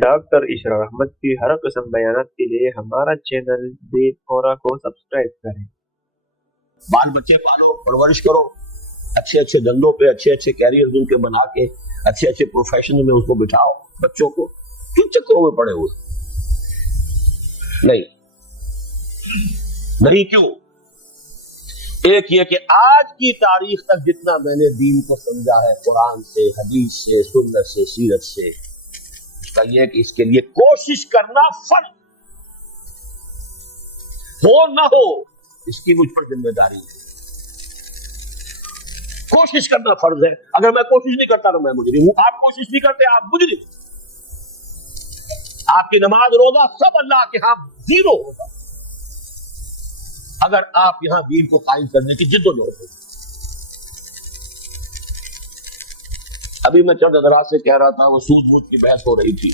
Doctor Ishra Ahmad की हर किस्म बयानात के लिए हमारा चैनल दीन औरा को सब्सक्राइब करें। बाल बच्चे पालो, परवरिश करो, अच्छे अच्छे धंधों पे अच्छे अच्छे कैरियर उनके बना के अच्छे अच्छे प्रोफेशन में उसको बिठाओ। बच्चों को किन चक्करों में पड़े हुए नहीं क्यों? एक ये कि आज की तारीख तक जितना मैंने दीन को समझा है, कुरान से, हदीस से, सुन्नत से, सीरत से, उसका ये कि इसके लिए कोशिश करना फर्ज हो ना हो इसकी मुझ पर जिम्मेदारी है। कोशिश करना फर्ज है। अगर मैं कोशिश नहीं करता तो मैं मुजरिम हूं। आप कोशिश नहीं करते, आप मुजरिम। आपकी नमाज रोजा सब अल्लाह के यहां जीरो होगा अगर आप यहां दीन को कायम करने की जिद्दोजहद हो। अभी मैं चंद हज़रात से कह रहा था, वो सूद बूद की बहस हो रही थी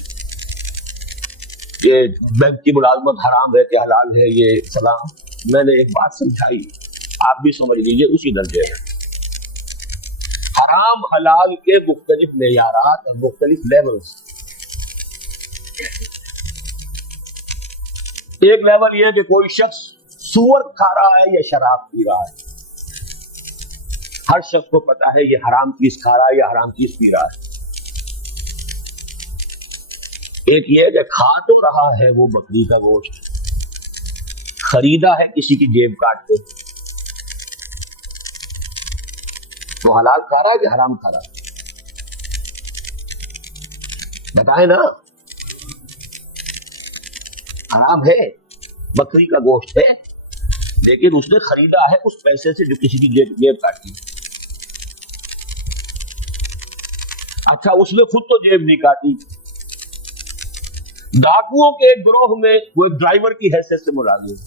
कि बैंक की मुलाजमत हराम है कि हलाल है, ये सलाम। मैंने एक बात समझाई, आप भी समझ लीजिए, उसी दर्जे है। हराम हलाल के मुख्तलिफ मेयारात और मुख्तलिफ लेवल्स। एक लेवल ये कि कोई शख्स सूअर खा रहा है या शराब पी रहा है, हर शख्स को पता है ये हराम चीज खा रहा है या हराम चीज पी रहा है। एक ये कि खा तो रहा है वो बकरी का गोश्त, खरीदा है किसी की जेब काट के, तो हलाल खा रहा है कि हराम खा रहा है? बताए ना। हराम है, बकरी का गोश्त है, लेकिन उसने खरीदा है उस पैसे से जो किसी की जेब काटी। अच्छा, उसने खुद तो जेब नहीं काटी, डाकुओं के एक गिरोह में वो एक ड्राइवर की हैसियत से मुलाजिम,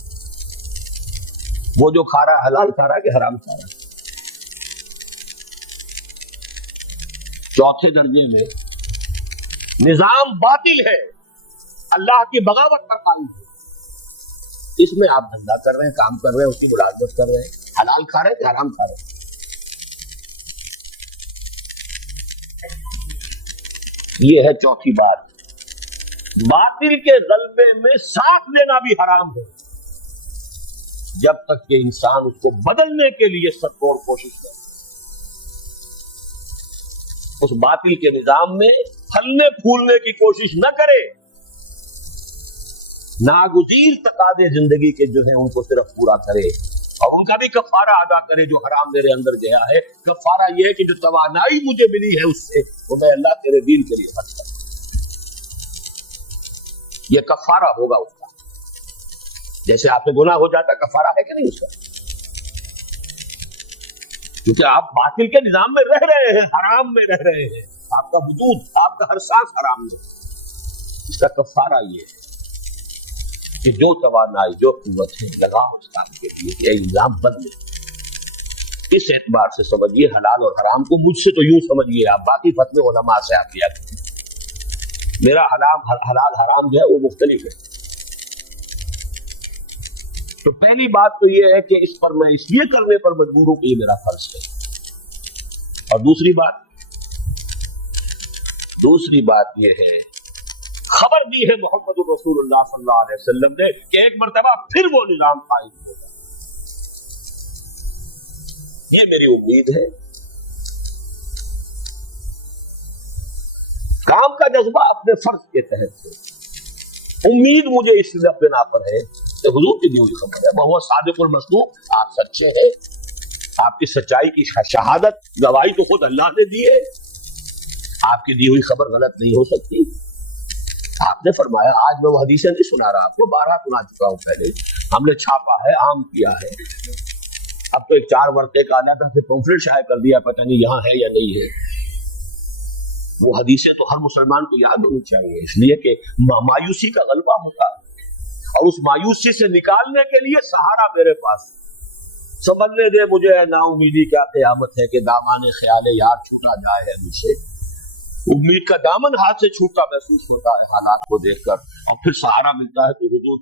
वो जो खा रहा है हलाल खा रहा है कि हराम खा रहा है? चौथे दर्जे में निजाम बातिल है, अल्लाह की बगावत का काम है। इसमें आप धंधा कर रहे हैं, काम कर रहे हैं, उसकी मुलाजमत कर रहे हैं, हलाल खा रहे हैं कि हराम खा रहे हैं? ये है चौथी बात। बातिल के गलबे में साथ लेना भी हराम है, जब तक कि इंसान उसको बदलने के लिए सतोड़ कोशिश करे। उस बातिल के निजाम में फलने फूलने की कोशिश न करे, नागुज़ीर तकादे जिंदगी के जो है उनको सिर्फ पूरा करे और उनका भी कफारा अदा करे जो हराम मेरे अंदर गया है। कफारा ये है कि जो तवानाई मुझे मिली है उससे वो मैं अल्लाह तेरे दीन के लिए खर्च करूं। ये कफारा होगा उसका। जैसे आपसे गुनाह हो जाता, कफारा है कि नहीं उसका? क्योंकि आप बातिल के निजाम में रह रहे हैं, हराम में रह रहे हैं, आपका वजूद, आपका हर सांस हराम में। इसका कफारा ये है कि जो तवानाई, जो कुव्वत है लगा उस काम के लिए, ये इल्जाम बदले। इस एतबार से समझिए हलाल और हराम को। मुझसे तो यूं समझिए आप, बाकी फतवे उलमा से आप लिया करें। मेरा हलाल हराम जो है वो मुख्तलिफ है। तो पहली बात तो ये है कि इस पर मैं इसलिए करने पर मजबूर हूं कि ये मेरा फर्ज है। और दूसरी बात ये है, खबर दी है मोहम्मद रसूलुल्लाह सल्लल्लाहु अलैहि वसल्लम ने कि एक मर्तबा फिर वो निजाम कायम होगा। ये मेरी उम्मीद है। काम का जज्बा अपने फर्ज के तहत है। उम्मीद मुझे इस बिना पर है कि हुजूर की दी हुई खबर है, वह सादिकुल मसदूक, आप सच्चे हैं, आपकी सच्चाई की शहादत गवाही तो खुद अल्लाह ने दी है, आपकी दी हुई खबर गलत नहीं हो सकती। आपने फरमाया, आज मैं वो हदीसें नहीं सुना रहा आपको, 12 सुना चुका हूं पहले, हमने छापा है, आम किया है। अब तो एक 4 वर्षे का आना था, फिर पंफलेट शाये कर दिया, पता नहीं यहां है या नहीं है। वो हदीसें तो हर मुसलमान को याद होनी चाहिए, इसलिए कि मायूसी का गलबा होता और उस मायूसी से निकालने के लिए सहारा मेरे पास। समझने दे मुझे नाउमीदी क्या क़यामत है कि दामाने ख्याले यार छूटा जाए है मुझसे। उम्मीद का दामन हाथ से छूटता महसूस होता है हालात को देखकर, और फिर सहारा मिलता है तो हुजूर